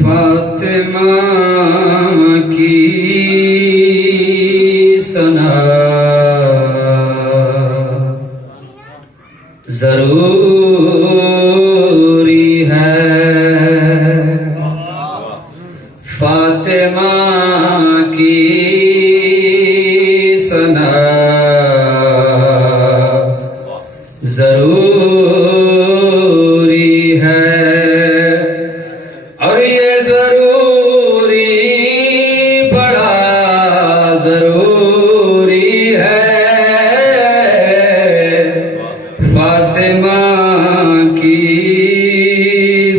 فاطمہ کی ثنا ضروری ہے، فاطمہ کی ثنا ضروری ہے، اور یہ ضروری بڑا ضروری ہے، فاطمہ کی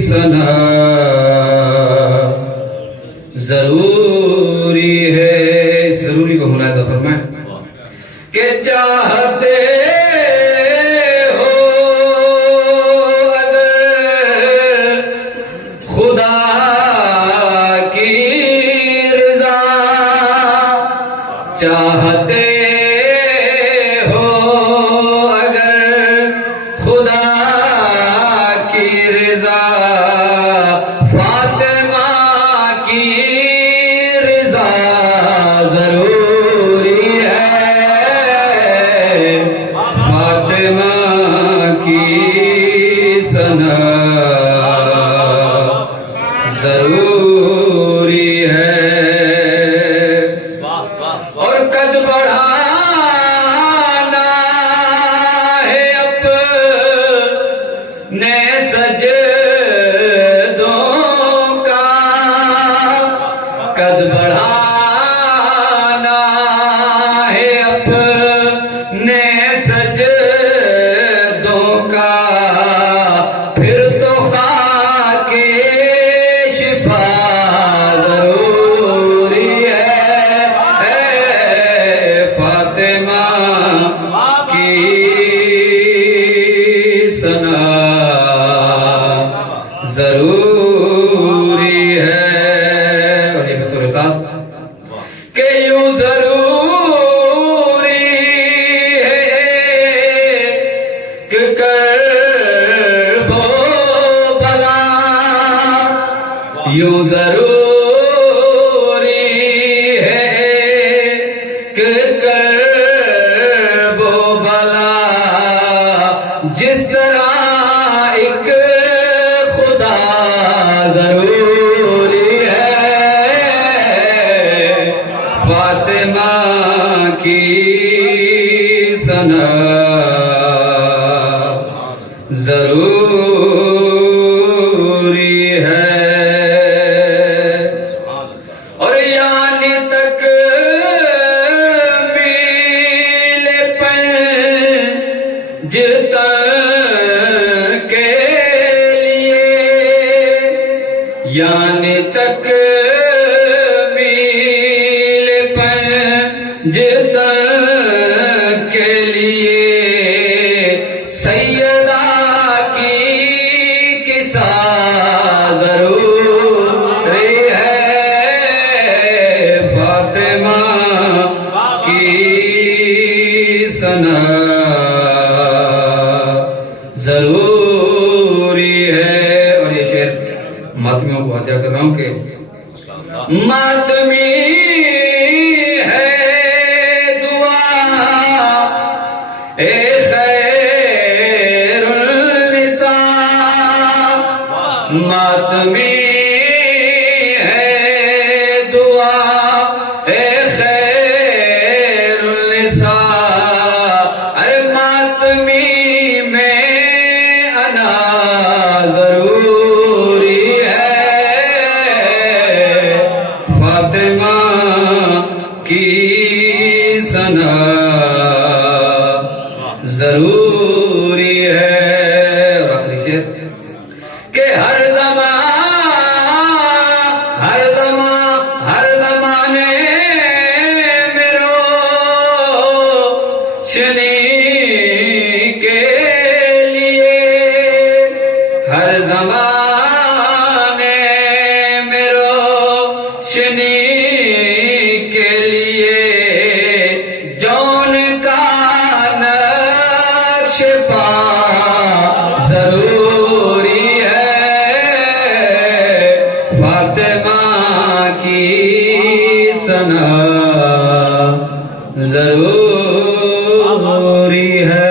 ثنا ضروری ہے۔ اس ضروری کو ملاحظہ فرمائیں کہ چاہتے ہو اگر خدا کی رضا، چاہتے ہو اگر خدا کی رضا، فاطمہ کی رضا ضروری ہے، فاطمہ کی ثنا ضروری ہے، اور قد بڑھانا ہے اپنے سجدوں کا، قد بڑھانا ہے اپنے سجدوں کا، پھر تو خاک شفا ضروری ہے، فاطمہ کی ثنا ضروری ہے، اور یہ بطور خاص کہ یوں ضروری ہے کہ کرب و بلا، یوں ضروری ہے کہ کرب و بلا، جس طرح ایک خدا ضروری ہے، فاطمہ کی ثنا ضروری ہے، اور یعنی تکمیل پنج کے لیے، یعنی تکمیل پنج کے لیے، سیدہ کی قصہ ضروری ہے، فاطمہ کی ثنا ضروری ہے، اور یہ شعر ماتمیوں کو عطیہ کر رہا ہوں کہ ماتمی ہے دعا اے خیر النساء، ماتمی ہے دعا اے خیر النساء، ارے ماتمی میں انا ضروری ہے، فاطمہ کی ثنا ضروری ہے، اور آخری شعر کہ ہر زمانے میں روشنی کے لیے، ہر زمانے میں روشنی کے لیے، جون کا نقش پا ضروری ہے، فاطمہ کی ثنا ضروری ہے